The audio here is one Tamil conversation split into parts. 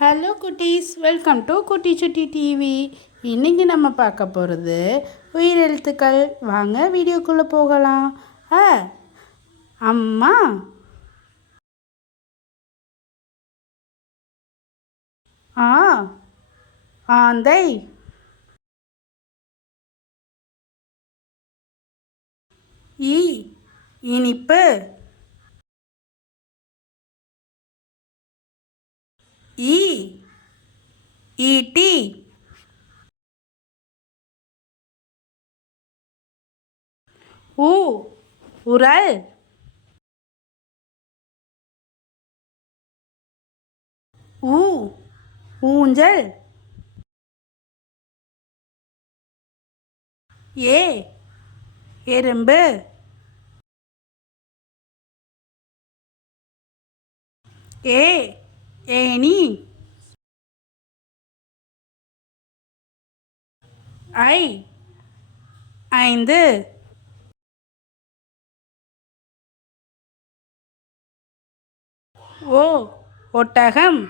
ஹலோ குட்டீஸ், வெல்கம் டு குட்டி சுட்டி டிவி. இன்றைக்கி நம்ம பார்க்க போகிறது உயிரெழுத்துக்கள். வாங்க வீடியோக்குள்ளே போகலாம். அம்மா, ஆ ஆந்தை, இ இனிப்பு, ஈ ஈட்டி, ஊ உரல், ஊ ஊஞ்சல், ஏ எறும்பு, ஏ ஏணி, ஐ ஐந்து, ஓ ஒட்டகம்,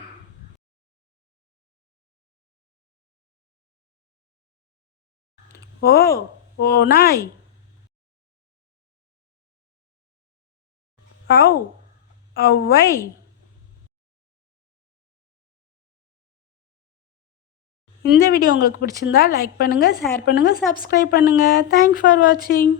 ஓ ஓநாய், ஔ ஔவை. இந்த வீடியோ உங்களுக்கு பிடிச்சிருந்தா லைக் பண்ணுங்கள், ஷேர் பண்ணுங்கள், சப்ஸ்கிரைப் பண்ணுங்கள். தேங்க்ஸ் ஃபார் வாட்சிங்.